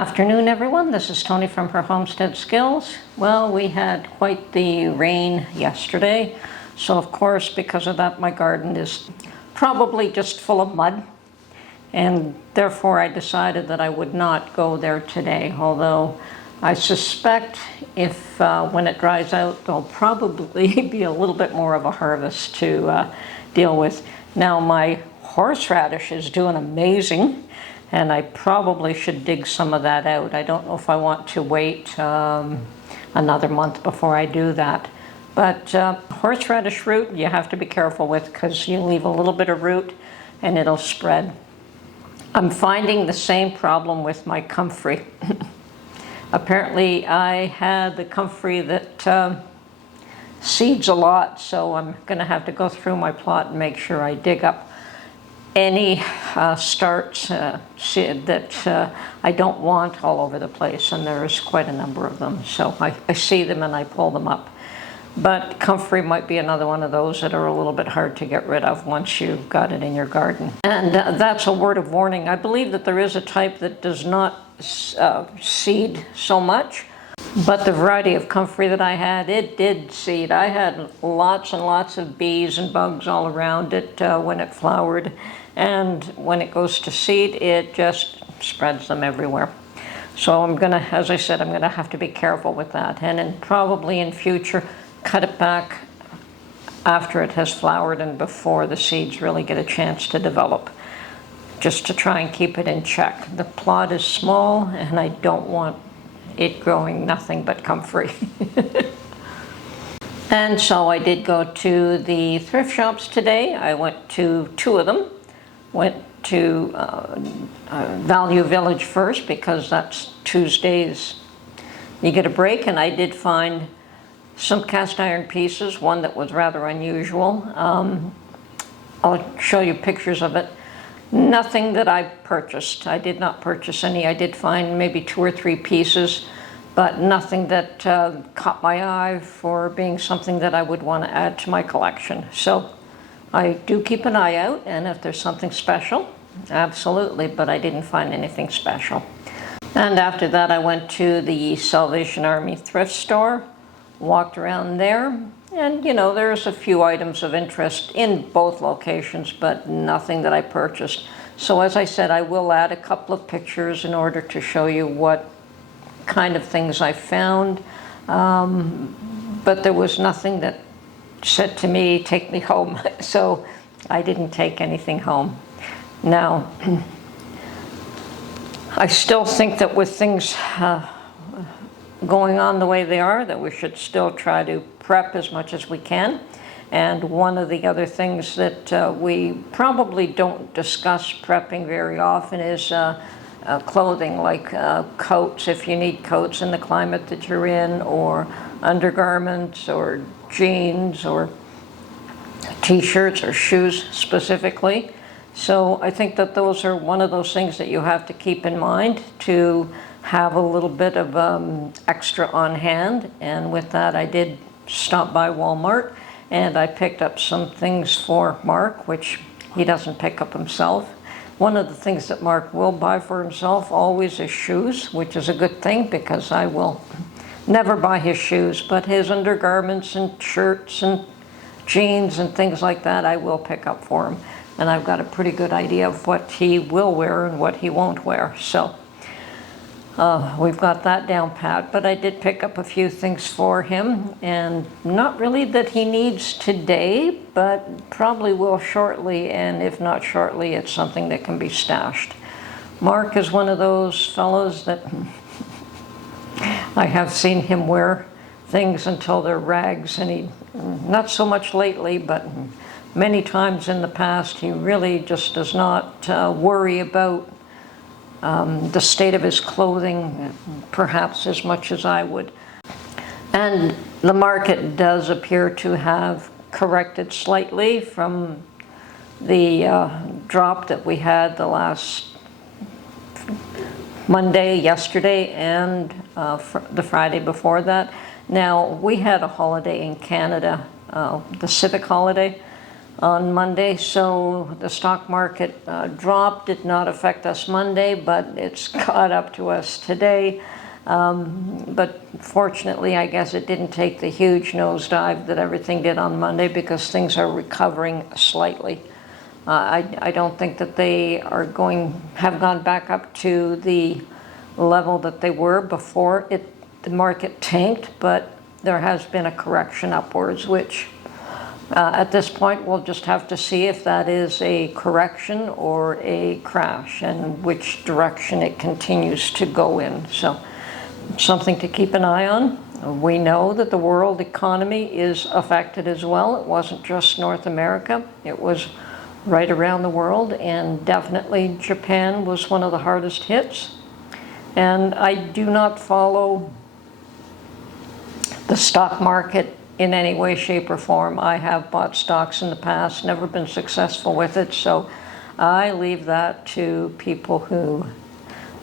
Afternoon, everyone. This is Tony from her Homestead Skills. Well, we had quite the rain yesterday, so of course, because of that, my garden is probably just full of mud, and therefore I decided that I would not go there today, although I suspect if when it dries out, there'll probably be a little bit more of a harvest to deal with. Now, my horseradish is doing amazing, and I probably should dig some of that out. I don't know if I want to wait another month before I do that. But horseradish root, you have to be careful with, because you leave a little bit of root and it'll spread. I'm finding the same problem with my comfrey. Apparently I had the comfrey that seeds a lot, so I'm gonna have to go through my plot and make sure I dig up any starts that I don't want all over the place, and there's quite a number of them. So I see them and I pull them up. But comfrey might be another one of those that are a little bit hard to get rid of once you've got it in your garden. And that's a word of warning. I believe that there is a type that does not seed so much, but the variety of comfrey that I had, it did seed. I had lots and lots of bees and bugs all around it when it flowered, and when it goes to seed, it just spreads them everywhere. So I'm gonna, as I said, I'm gonna have to be careful with that, and then probably in future cut it back after it has flowered and before the seeds really get a chance to develop, just to try and keep it in check. The plot is small and I don't want it growing nothing but comfrey. And so I did go to the thrift shops today. I went to two of them. Went to Value Village first, because that's Tuesdays you get a break, and I did find some cast iron pieces, one that was rather unusual. I'll show you pictures of it. Nothing that I purchased. I did not purchase any. I did find maybe 2 or 3 pieces, but nothing that caught my eye for being something that I would want to add to my collection. So I do keep an eye out, and if there's something special, absolutely, but I didn't find anything special. And after that, I went to the Salvation Army thrift store, walked around there, and you know, there's a few items of interest in both locations, but nothing that I purchased. So as I said, I will add a couple of pictures in order to show you what kind of things I found, but there was nothing that said to me, take me home, so I didn't take anything home. Now, I still think that with things going on the way they are, that we should still try to prep as much as we can. And one of the other things that we probably don't discuss prepping very often is clothing, like coats, if you need coats in the climate that you're in, or undergarments, or jeans, or t-shirts, or shoes specifically. So I think that those are one of those things that you have to keep in mind, to have a little bit of extra on hand. And with that, I did stop by Walmart, and I picked up some things for Mark, which he doesn't pick up himself. One of the things that Mark will buy for himself always is shoes, which is a good thing, because I will never buy his shoes, but his undergarments and shirts and jeans and things like that, I will pick up for him. And I've got a pretty good idea of what he will wear and what he won't wear. So we've got that down pat, but I did pick up a few things for him, and not really that he needs today, but probably will shortly, and if not shortly, it's something that can be stashed. Mark is one of those fellows that I have seen him wear things until they're rags, and he, not so much lately, but many times in the past, he really just does not worry about the state of his clothing, perhaps as much as I would. And the market does appear to have corrected slightly from the drop that we had the last Monday, yesterday, and the Friday before that. Now, we had a holiday in Canada, the civic holiday, on Monday, so the stock market drop did not affect us Monday, but it's caught up to us today. But fortunately, I guess it didn't take the huge nosedive that everything did on Monday, because things are recovering slightly. I don't think that they have gone back up to the level that they were before the market tanked, but there has been a correction upwards, which at this point we'll just have to see if that is a correction or a crash, and which direction it continues to go in. So something to keep an eye on. We know that the world economy is affected as well. It wasn't just North America, it was right around the world, and definitely Japan was one of the hardest hits. And I do not follow the stock market in any way, shape, or form. I have bought stocks in the past, never been successful with it, so I leave that to people who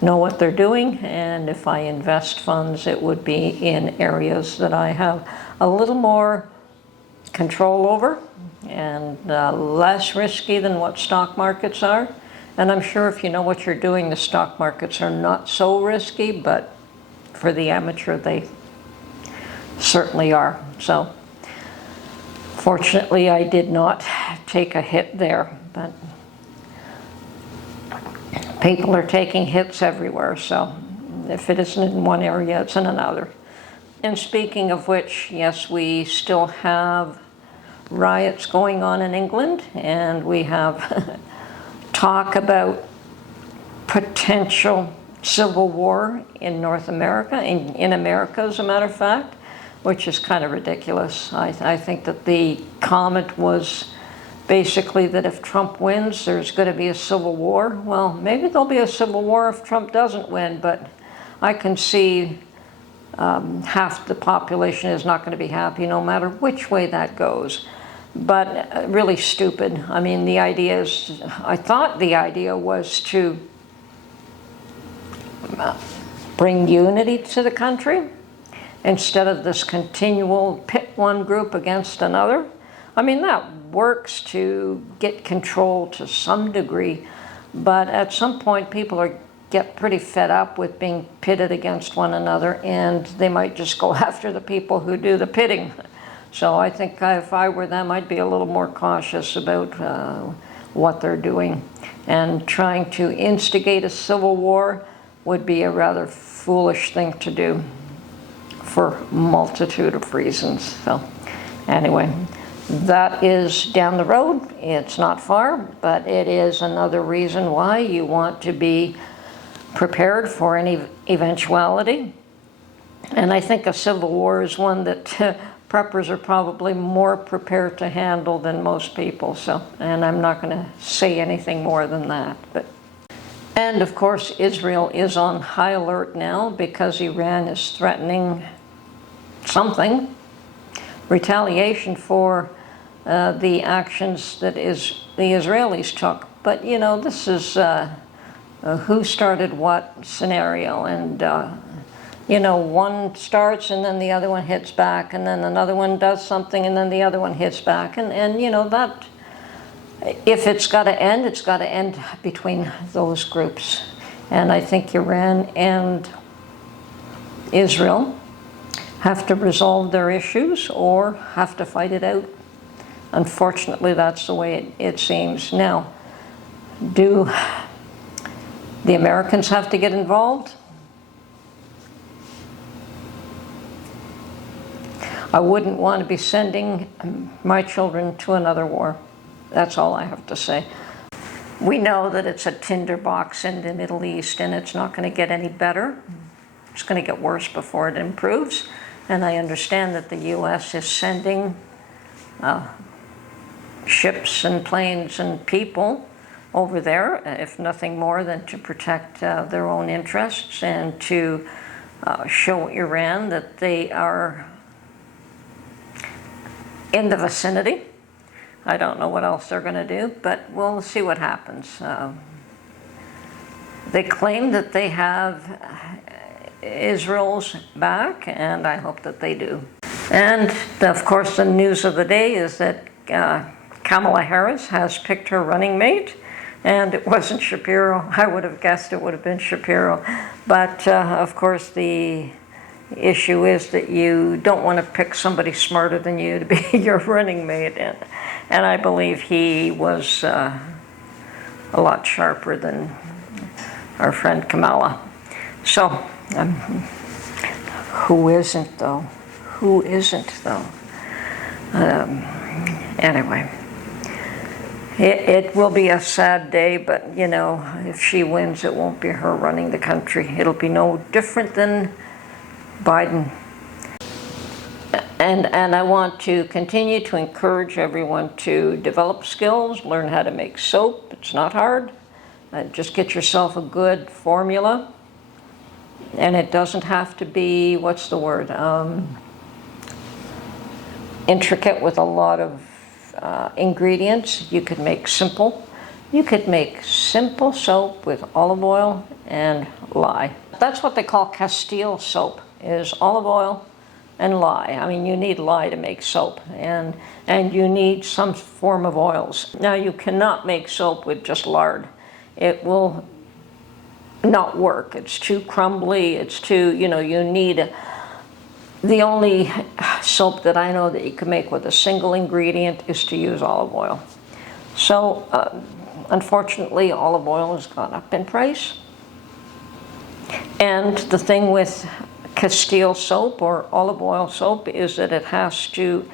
know what they're doing. And if I invest funds, it would be in areas that I have a little more control over and less risky than what stock markets are. And I'm sure if you know what you're doing, the stock markets are not so risky, but for the amateur, they certainly are. So fortunately, I did not take a hit there, but people are taking hits everywhere, so if it isn't in one area, it's in another. And speaking of which, yes, we still have riots going on in England, and we have talk about potential civil war in North America, in America as a matter of fact, which is kind of ridiculous. I think that the comment was basically that if Trump wins, there's going to be a civil war. Well, maybe there'll be a civil war if Trump doesn't win, but I can see half the population is not going to be happy no matter which way that goes. But really stupid. I mean, the idea is, I thought the idea was to bring unity to the country instead of this continual pit one group against another. I mean, that works to get control to some degree, but at some point people get pretty fed up with being pitted against one another, and they might just go after the people who do the pitting. So I think if I were them, I'd be a little more cautious about what they're doing. And trying to instigate a civil war would be a rather foolish thing to do for a multitude of reasons. So anyway, that is down the road. It's not far, but it is another reason why you want to be prepared for any eventuality. And I think a civil war is one that preppers are probably more prepared to handle than most people. So, and I'm not going to say anything more than that. And of course, Israel is on high alert now because Iran is threatening something, retaliation for the actions that the Israelis took. But you know, this is who started what scenario, and you know, one starts and then the other one hits back, and then another one does something and then the other one hits back, and you know, that if it's got to end, it's got to end between those groups. And I think Iran and Israel have to resolve their issues or have to fight it out. Unfortunately, that's the way it seems. Now, do the Americans have to get involved? I wouldn't want to be sending my children to another war. That's all I have to say. We know that it's a tinderbox in the Middle East, and it's not going to get any better. It's going to get worse before it improves. And I understand that the U.S. is sending ships and planes and people over there, if nothing more than to protect their own interests and to show Iran that they are in the vicinity. I don't know what else they're going to do, but we'll see what happens. They claim that they have Israel's back, and I hope that they do. And of course, the news of the day is that Kamala Harris has picked her running mate, and it wasn't Shapiro. I would have guessed it would have been Shapiro. But of course, the issue is that you don't want to pick somebody smarter than you to be your running mate. And I believe he was a lot sharper than our friend Kamala. So, who isn't though? Who isn't though? Anyway, it will be a sad day, but you know, if she wins, it won't be her running the country. It'll be no different than Biden. And I want to continue to encourage everyone to develop skills, learn how to make soap. It's not hard. Just get yourself a good formula. And it doesn't have to be, what's the word, intricate with a lot of ingredients. You could make simple. You could make simple soap with olive oil and lye. That's what they call Castile soap, is olive oil and lye. I mean, you need lye to make soap, and you need some form of oils. Now, you cannot make soap with just lard. It will not work. It's too crumbly. It's too, you know, you need the only soap that I know that you can make with a single ingredient is to use olive oil. So, unfortunately, olive oil has gone up in price. And the thing with Castile soap or olive oil soap is that it has to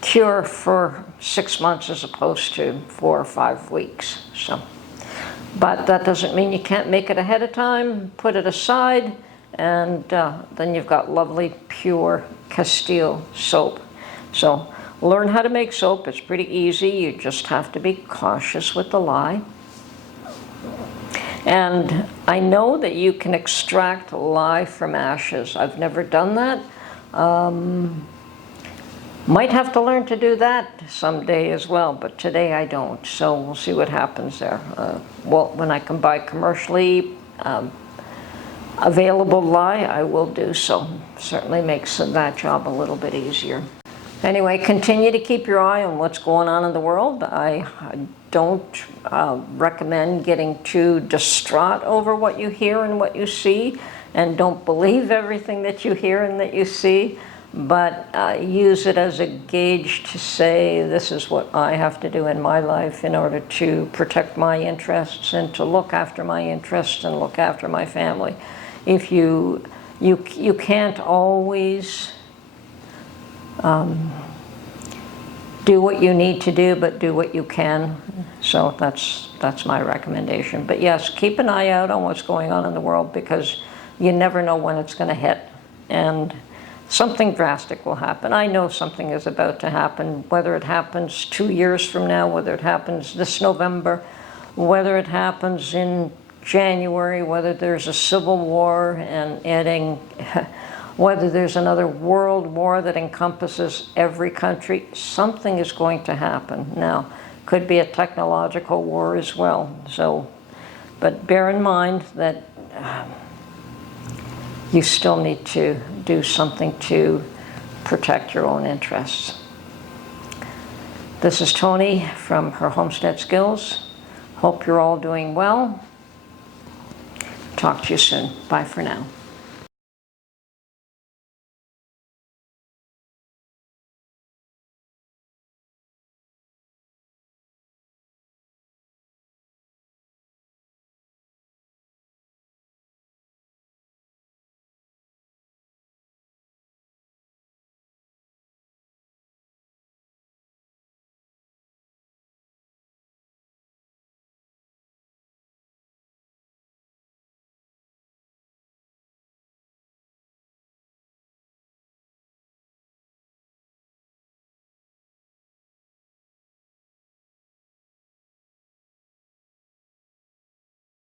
cure for 6 months as opposed to 4 or 5 weeks. So, but that doesn't mean you can't make it ahead of time, put it aside, and then you've got lovely, pure Castile soap. So learn how to make soap. It's pretty easy. You just have to be cautious with the lye. And I know that you can extract lye from ashes. I've never done that. Might have to learn to do that someday as well, but today I don't. So we'll see what happens there. Well, when I can buy commercially available lye, I will do so. Certainly makes that job a little bit easier. Anyway, continue to keep your eye on what's going on in the world. I don't recommend getting too distraught over what you hear and what you see, and don't believe everything that you hear and that you see, but use it as a gauge to say, this is what I have to do in my life in order to protect my interests and to look after my interests and look after my family. If you can't always do what you need to do, but do what you can. So that's my recommendation. But yes, keep an eye out on what's going on in the world, because you never know when it's going to hit, and something drastic will happen. I know something is about to happen, whether it happens 2 years from now, whether it happens this November, whether it happens in January, whether there's a civil war and adding, whether there's another world war that encompasses every country. Something is going to happen. Now, could be a technological war as well. So, but bear in mind that you still need to do something to protect your own interests. This is Tony from Her Homestead Skills. Hope you're all doing well. Talk to you soon. Bye for now.